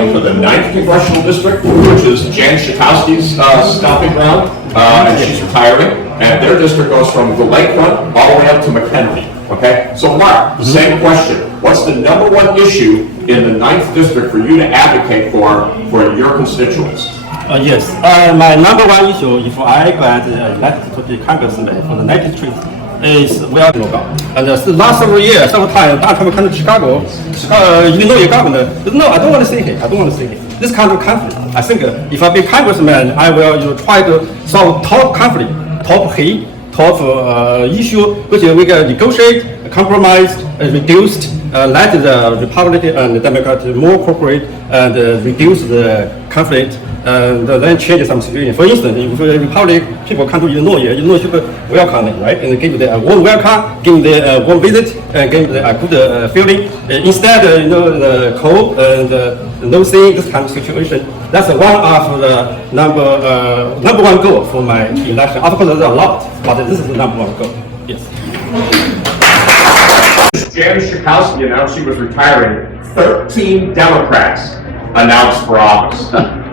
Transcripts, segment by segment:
running for the 9th Congressional District, which is Jan Schakowsky's stomping ground, and she's retiring. And their district goes from the lakefront all the way up to McHenry. Okay? So Mark, same question. What's the number one issue in the 9th District for you to advocate for your constituents? Yes. My number one issue, if I got elected to be congressman for the 9th District, is well local. And the last several years, several times, I come to Chicago, Illinois governor. No, I don't want to stay here. I don't want to stay here. This kind of conflict. I think if I be congressman, I will try to solve top conflict, top hate, top issue, which we can negotiate, compromise, reduced, let the Republican and the Democrat more cooperate and reduce the conflict. And then change some situation. For instance, if the Republic people come to Illinois people welcome them, right? And give them a warm welcome, give them a warm visit, and give them a good feeling. Instead, the cold and no seeing this kind of situation. That's one of the number one goal for my election. Of course, there's a lot, but this is the number one goal. Yes. Jan Schakowsky announced she was retiring. 13 Democrats announced for office.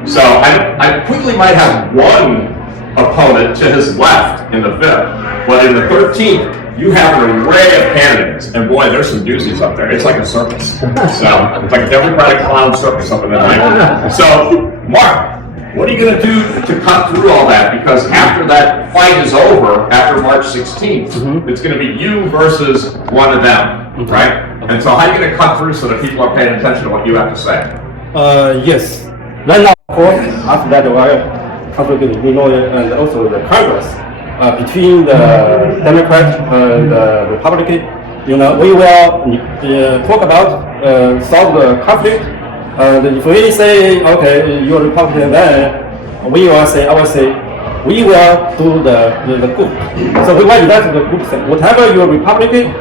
So I quickly might have one opponent to his left in the 5th, but in the 13th, you have an array of candidates, and boy, there's some doozies up there. It's like a circus. So it's like a Democratic clown circus up in the night. So, Mark, what are you going to do to cut through all that? Because after that fight is over, after March 16th, it's going to be you versus one of them, right? And so how are you going to cut through so that people are paying attention to what you have to say? Yes. Right now, of course, after that, I contribute to Illinois and also the Congress between the Democrat and the Republican. We will talk about solve the conflict. And if we say, okay, you're Republican, then I will say, we will do the good. So we want that the good thing. Whatever you're Republican,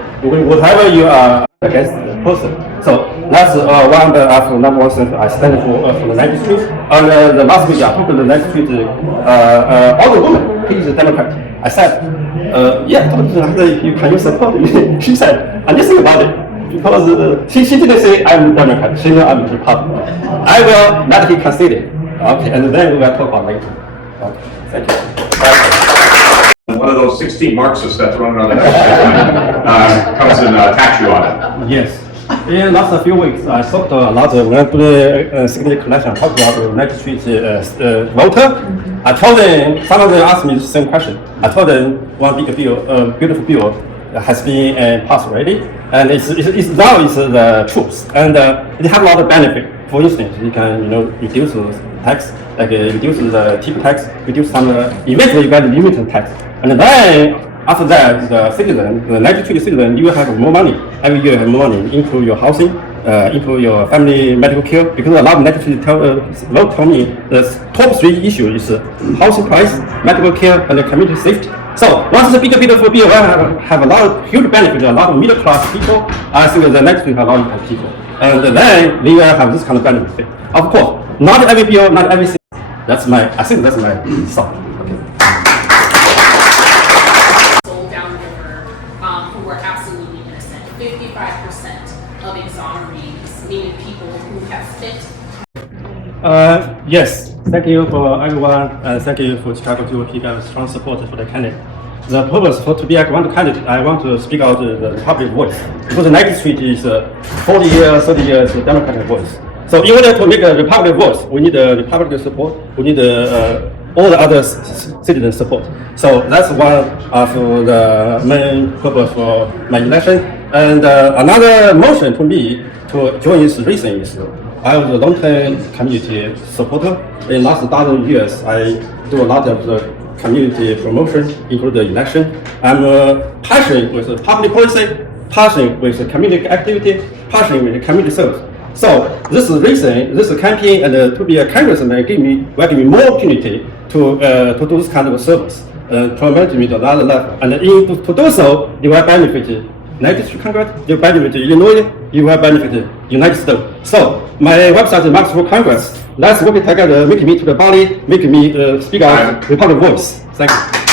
whatever you are against the person. So that's one of the number one thing I stand for the 9th Street. And the last week I talked to the 9th Street, all the women, he's a Democrat. I said, yeah, can you support me? She said, I didn't think about it. Because she didn't say I'm a Democrat, she knew I'm a Republican. I will let her consider. Okay, and then we will talk about later. Okay, thank you. One of those 16 Marxists that's running on the next comes and attacks you on it. Yes. In the last few weeks, I talked a lot when I put a signature collection, talked about the 9th Street voter. I told them, some of them asked me the same question. I told them one big bill, beautiful bill has been passed already, and it's now is the truth, and it has a lot of benefit. For instance, you can reduce the tax, like reduce the tip tax, reduce some eventually you get the limited tax, and then after that, the citizen, the 9th Street citizen, you have more money. Every year you have more money into your housing, into your family medical care. Because a lot of 9th Street told me the top 3 issues is housing price, medical care, and community safety. So once the bigger beautiful bill have a lot of huge benefit, a lot of middle class people, I think the 9th Street have a lot of people. And then we will have this kind of benefit. Of course, not every bill, not everything. I think that's my thought. Okay. Who were absolutely innocent. 55% of exonerees, meaning people who have fit. Yes. Thank you for everyone, and thank you for Chicago GOP guys' strong support for the candidate. The purpose for to be a candidate, I want to speak out the Republican voice, because the 9th Street is 40 years, 30 years Democratic voice. So in order to make a Republican voice, we need the Republican support. We need all the other citizens' support. So that's one of the main purpose for my election. And another motion to me to join this reason is I was a long-term community supporter. In the last dozen years, I do a lot of the community promotion, including the election. I'm passionate with public policy, passionate with community activity, passionate with community service. So this reason, this campaign, and to be a congressman will give me more opportunity to do this kind of service, promote me to another level. And to do so, you will benefit 9th District Congress, you will benefit Illinois, you will benefit United States. So my website is Marks for Congress. Let's work together, make me to the body, make me speak out Republican voice. Thank you.